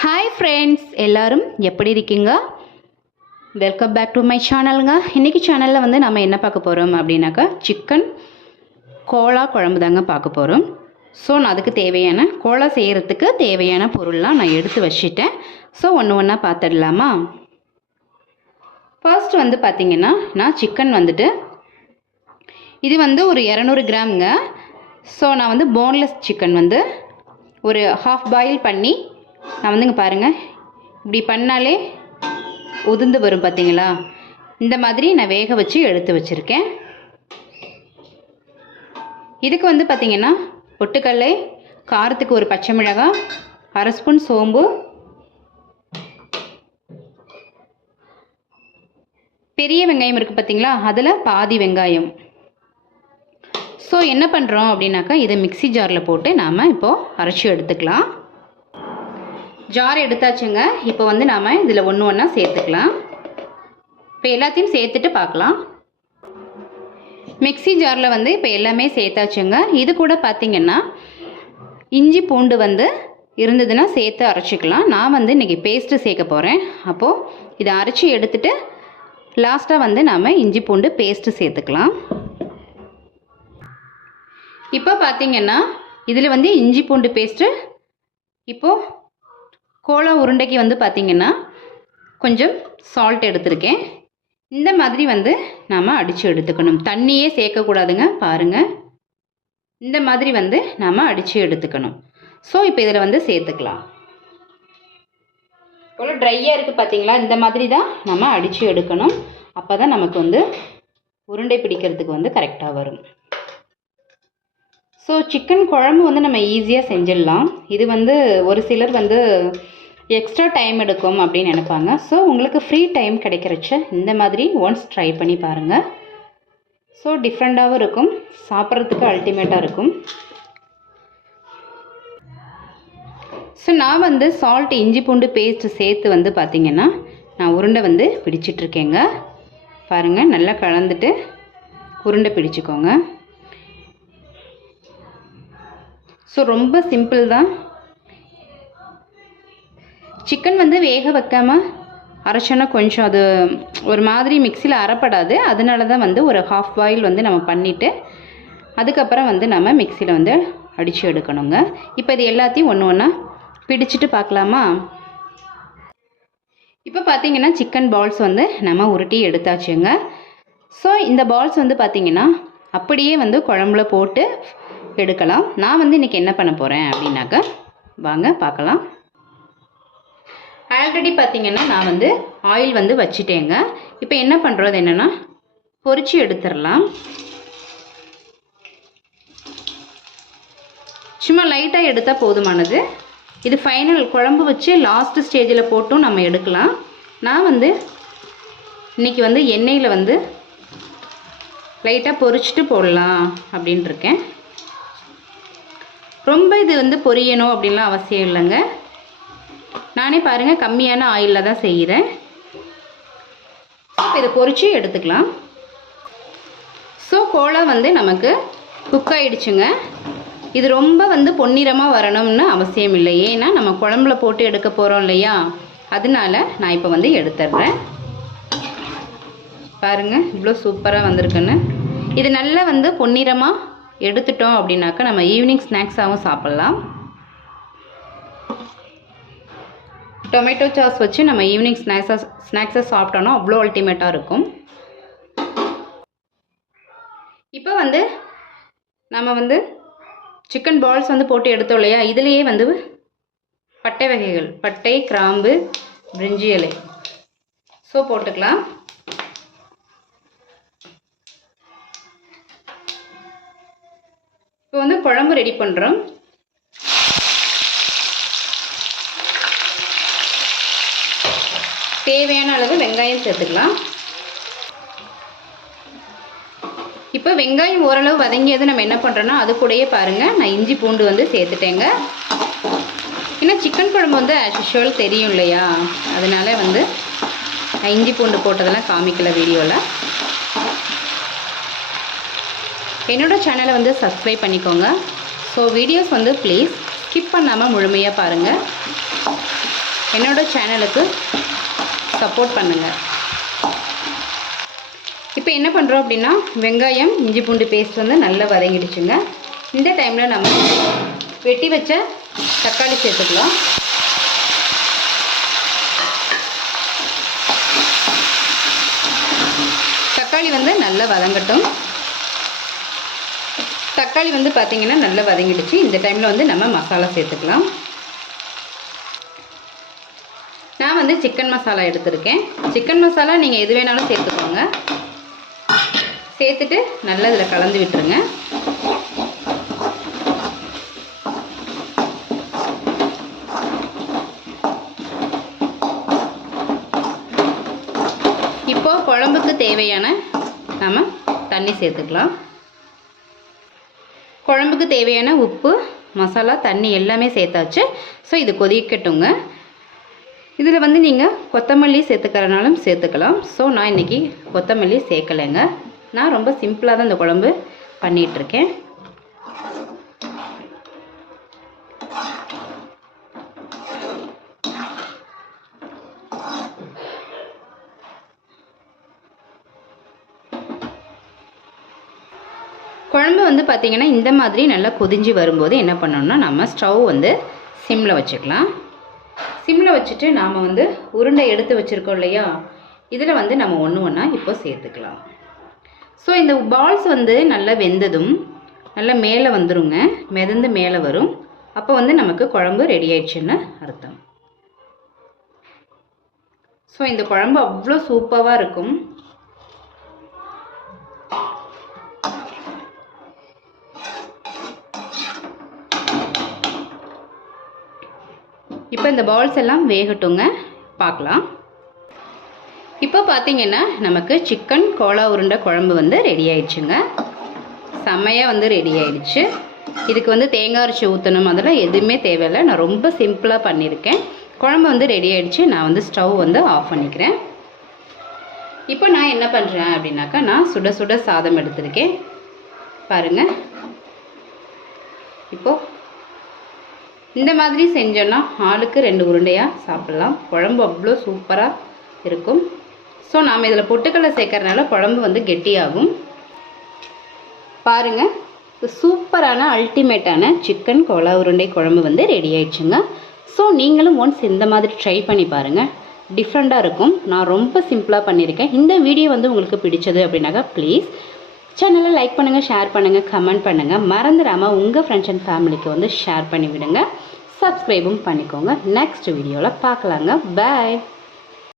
Hi friends எல்லாரும் எப்படி இருக்கீங்க? வெல்கம் பேக் டு மை சேனலுங்க இன்றைக்கி சேனலில் வந்து நம்ம என்ன பார்க்க போகிறோம் அப்படின்னாக்கா சிக்கன் கோலா குழம்பு தாங்க பார்க்க போகிறோம் ஸோ நான் அதுக்கு தேவையான கோலா செய்கிறதுக்கு தேவையான பொருள்லாம் நான் எடுத்து வச்சுட்டேன். ஸோ ஒன்று ஒன்றா பார்த்துடலாமா? ஃபர்ஸ்ட் வந்து பார்த்திங்கன்னா நான் சிக்கன் வந்துட்டு இது வந்து ஒரு இரநூறு கிராம்ங்க. ஸோ நான் வந்து போன்லெஸ் சிக்கன் வந்து ஒரு ஹாஃப் பாயில் பண்ணி நான் வந்துங்க பாருங்கள் இப்படி பண்ணாலே உதிர்ந்து வரும் பார்த்தீங்களா இந்த மாதிரி நான் வேக வச்சு எடுத்து வச்சுருக்கேன். இதுக்கு வந்து பார்த்திங்கன்னா பொட்டுக்கல்லை காரத்துக்கு ஒரு பச்சை மிளகாய் அரை ஸ்பூன் சோம்பு பெரிய வெங்காயம் இருக்குது பார்த்தீங்களா அதில் பாதி வெங்காயம். ஸோ என்ன பண்ணுறோம் அப்படின்னாக்கா இதை மிக்ஸி ஜாரில் போட்டு நாம் இப்போது அரைச்சி எடுத்துக்கலாம். ஜார் எடுத்தாச்சுங்க. இப்போ வந்து நாம் இதில் ஒன்று ஒன்றா சேர்த்துக்கலாம். இப்போ எல்லாத்தையும் சேர்த்துட்டு பார்க்கலாம். மிக்ஸி ஜாரில் வந்து இப்போ எல்லாமே சேர்த்தாச்சுங்க. இது கூட பார்த்திங்கன்னா இஞ்சி பூண்டு வந்து இருந்ததுன்னா சேர்த்து அரைச்சிக்கலாம். நான் வந்து இன்றைக்கி பேஸ்ட்டு சேர்க்க போகிறேன் அப்போது இதை அரைச்சி எடுத்துகிட்டு லாஸ்ட்டாக வந்து நாம் இஞ்சி பூண்டு பேஸ்ட்டு சேர்த்துக்கலாம். இப்போ பார்த்திங்கன்னா இதில் வந்து இஞ்சி பூண்டு பேஸ்ட்டு இப்போது கோலா உருண்டைக்கு வந்து பார்த்திங்கன்னா கொஞ்சம் சால்ட் எடுத்திருக்கேன். இந்த மாதிரி வந்து நாம் அடித்து எடுத்துக்கணும். தண்ணியே சேர்க்கக்கூடாதுங்க பாருங்கள் இந்த மாதிரி வந்து நாம் அடித்து எடுத்துக்கணும். ஸோ இப்போ இதில் வந்து சேர்த்துக்கலாம். இவ்வளோ ட்ரையாக இருக்குது பார்த்தீங்களா இந்த மாதிரி தான் நம்ம அடித்து எடுக்கணும். அப்போ தான் நமக்கு வந்து உருண்டை பிடிக்கிறதுக்கு வந்து கரெக்டாக வரும். ஸோ சிக்கன் குழம்பு வந்து நம்ம ஈஸியாக செஞ்சிடலாம். இது வந்து ஒரு சிலர் வந்து எக்ஸ்ட்ரா டைம் எடுக்கும் அப்படின்னு நினைப்பாங்க. ஸோ உங்களுக்கு ஃப்ரீ டைம் கிடைக்கிறச்ச இந்த மாதிரி ஒன்ஸ் ட்ரை பண்ணி பாருங்கள் ஸோ டிஃப்ரெண்ட்டாகவும் இருக்கும். சாப்பிட்றதுக்கு அல்டிமேட்டாக இருக்கும். ஸோ நான் வந்து சால்ட் இஞ்சி பூண்டு பேஸ்ட் சேர்த்து வந்து பார்த்திங்கன்னா நான் உருண்டை வந்து பிடிச்சிட்ருக்கேங்க பாருங்கள் நல்லா கலந்துட்டு உருண்டை பிடிச்சிக்கோங்க. ஸோ ரொம்ப சிம்பிள் தான். சிக்கன் வந்து வேக வைக்காமல் அரைச்சோன்னா கொஞ்சம் அது ஒரு மாதிரி மிக்சியில் அரைப்படாது. அதனால தான் வந்து ஒரு ஹாஃப் பாயில் வந்து நம்ம பண்ணிவிட்டு அதுக்கப்புறம் வந்து நம்ம மிக்சியில் வந்து அடித்து எடுக்கணுங்க. இப்போ இது எல்லாத்தையும் ஒன்று ஒன்றா பிடிச்சிட்டு பார்க்கலாமா? இப்போ பார்த்தீங்கன்னா சிக்கன் பால்ஸ் வந்து நம்ம உருட்டி எடுத்தாச்சுங்க. ஸோ இந்த பால்ஸ் வந்து பார்த்திங்கன்னா அப்படியே வந்து குழம்புல போட்டு எடுக்கலாம். நான் வந்து இன்றைக்கி என்ன பண்ண போகிறேன் அப்படின்னாக்கா வாங்க பார்க்கலாம். ஆல்ரெடி பார்த்திங்கன்னா நான் வந்து ஆயில் வந்து வச்சுட்டேங்க. இப்போ என்ன பண்ணுறது என்னென்னா பொரிச்சு எடுத்துடலாம். சும்மா லைட்டாக எடுத்தால் போதுமானது. இது ஃபைனல் குழம்பு வச்சு லாஸ்ட் ஸ்டேஜில் போட்டும் நம்ம எடுக்கலாம். நான் வந்து இன்றைக்கி வந்து எண்ணெயில் வந்து லைட்டாக பொறிச்சிட்டு போடலாம் அப்படின்ட்டுருக்கேன் ரொம்ப இது வந்து பொரியணும் அப்படின்லாம் அவசியம் இல்லைங்க. நானே பாருங்கள் கம்மியான ஆயிலில் தான் செய்கிறேன் இப்போ இதை பொறிச்சு எடுத்துக்கலாம். ஸோ கோலா வந்து நமக்கு குக் ஆகிடுச்சுங்க இது ரொம்ப வந்து பொன்னிறமாக வரணும்னு அவசியம் இல்லை. ஏன்னா நம்ம குழம்புல போட்டு எடுக்க போகிறோம் இல்லையா? அதனால நான் இப்போ வந்து எடுத்துடுறேன். பாருங்கள் இவ்வளோ சூப்பராக வந்திருக்குன்னு. இது நல்லா வந்து பொன்னிறமாக எடுத்துட்டோம் அப்படின்னாக்கா நம்ம ஈவினிங் ஸ்நாக்ஸாகவும் சாப்பிட்லாம். டொமேட்டோ சாஸ் வச்சு நம்ம ஈவினிங் ஸ்நாக்ஸாக ஸ்நாக்ஸை சாப்பிட்டோன்னா அவ்வளோ அல்டிமேட்டாக இருக்கும். இப்போ வந்து நம்ம வந்து சிக்கன் பால்ஸ் வந்து போட்டு எடுத்தோம் இல்லையா? இதுலேயே வந்து பட்டை வகைகள் பட்டை கிராம்பு பிரிஞ்சி இலை. ஸோ போட்டுக்கலாம். இப்போ வந்து குழம்பு ரெடி பண்ணுறோம் தேவையான அளவு வெங்காயம் சேர்த்துக்கலாம். இப்போ வெங்காயம் ஓரளவு வதங்கியது நம்ம என்ன பண்ணுறோன்னா அது கூடயே பாருங்கள் நான் இஞ்சி பூண்டு வந்து சேர்த்துட்டேங்க. ஏன்னா சிக்கன் குழம்பு வந்து ஆஸ் தெரியும் இல்லையா? அதனால வந்து நான் இஞ்சி பூண்டு போட்டதெல்லாம் காமிக்கல வீடியோவில் என்னோடய சேனலை வந்து சப்ஸ்கிரைப் பண்ணிக்கோங்க. ஸோ வீடியோஸ் வந்து ப்ளீஸ் ஸ்கிப் பண்ணாமல் முழுமையாக பாருங்கள் என்னோட சேனலுக்கு சப்போர்ட் பண்ணுங்கள் இப்போ என்ன பண்ணுறோம் அப்படின்னா வெங்காயம் இஞ்சி பூண்டு பேஸ்ட் வந்து நல்லா வதங்கிடுச்சுங்க. இந்த டைமில் நம்ம வெட்டி வச்ச தக்காளி சேர்த்துக்கலாம். தக்காளி வந்து நல்லா வதங்கட்டும். தக்காளி வந்து பார்த்திங்கன்னா நல்லா வதங்கிடுச்சு. இந்த டைமில் வந்து நம்ம மசாலா சேர்த்துக்கலாம். நான் வந்து சிக்கன் மசாலா எடுத்திருக்கேன். சிக்கன் மசாலா நீங்கள் எது வேணாலும் சேர்த்துக்கோங்க. சேர்த்துட்டு நல்லா இதில் கலந்து விட்டுருங்க. இப்போது குழம்புக்கு தேவையான நம்ம தண்ணி சேர்த்துக்கலாம். குழம்புக்கு தேவையான உப்பு மசாலா தண்ணி எல்லாமே சேர்த்தாச்சு. ஸோ இது கொதிக்கட்டுங்க. இதில் வந்து நீங்கள் கொத்தமல்லி சேர்த்துக்கிறனாலும் சேர்த்துக்கலாம். ஸோ நான் இன்றைக்கி கொத்தமல்லி சேர்க்கலைங்க. நான் ரொம்ப சிம்பிளாக தான் இந்த குழம்பு பண்ணிகிட்ருக்கேன் குழம்பு வந்து பார்த்திங்கன்னா இந்த மாதிரி நல்லா கொதிஞ்சு வரும்போது என்ன பண்ணணும்னா நம்ம ஸ்டவ் வந்து சிம்மில் வச்சுக்கலாம். சிம்மில் வச்சுட்டு நாம் வந்து உருண்டை எடுத்து வச்சுருக்கோம் இல்லையா? இதில் வந்து நம்ம ஒன்று ஒன்றா இப்போ சேர்த்துக்கலாம். ஸோ இந்த பால்ஸ் வந்து நல்லா வெந்ததும் நல்லா மேலே வந்துருங்க. மிதந்து மேலே வரும். அப்போ வந்து நமக்கு குழம்பு ரெடி ஆயிடுச்சுன்னு அர்த்தம். ஸோ இந்த குழம்பு அவ்வளோ சூப்பராக இருக்கும். இப்போ இந்த பால்ஸ் எல்லாம் வேகட்டுங்க. பார்க்கலாம். இப்போ பார்த்தீங்கன்னா நமக்கு சிக்கன் கோலா உருண்டை குழம்பு வந்து ரெடி ஆயிடுச்சுங்க. செம்மையாக வந்து ரெடி ஆயிடுச்சு. இதுக்கு வந்து தேங்காய் அரைச்சி ஊற்றணும் அதெல்லாம் எதுவுமே தேவையில்லை. நான் ரொம்ப சிம்பிளாக பண்ணியிருக்கேன். குழம்பு வந்து ரெடி ஆயிடுச்சு. நான் வந்து ஸ்டவ் வந்து ஆஃப் பண்ணிக்கிறேன். இப்போ நான் என்ன பண்ணுறேன் அப்படின்னாக்கா நான் சுட சுட சாதம் எடுத்திருக்கேன். பாருங்கள் இப்போது இந்த மாதிரி செஞ்சோன்னா ஆளுக்கு ரெண்டு உருண்டையாக சாப்பிட்லாம். குழம்பு அவ்வளோ சூப்பராக இருக்கும். ஸோ நாம் இதில் பொட்டுக்கடலை சேர்க்கறனால குழம்பு வந்து கெட்டியாகும். பாருங்கள் சூப்பரான அல்டிமேட்டான சிக்கன் கோலா உருண்டை குழம்பு வந்து ரெடி ஆயிடுச்சுங்க. ஸோ நீங்களும் ஒன்ஸ் இந்த மாதிரி ட்ரை பண்ணி பாருங்கள் டிஃப்ரெண்ட்டாக இருக்கும். நான் ரொம்ப சிம்பிளாக பண்ணியிருக்கேன். இந்த வீடியோ வந்து உங்களுக்கு பிடிச்சது அப்படின்னாக்கா ப்ளீஸ் சேனலை லைக் பண்ணுங்கள் ஷேர் பண்ணுங்கள் கமெண்ட் பண்ணுங்கள் மறந்துடாமல் உங்கள் ஃப்ரெண்ட்ஸ் அண்ட் ஃபேமிலிக்கு வந்து ஷேர் பண்ணி விடுங்க சப்ஸ்கிரைபும் பண்ணிக்கோங்க. நெக்ஸ்ட் வீடியோவில் பார்க்கலாங்க. பாய்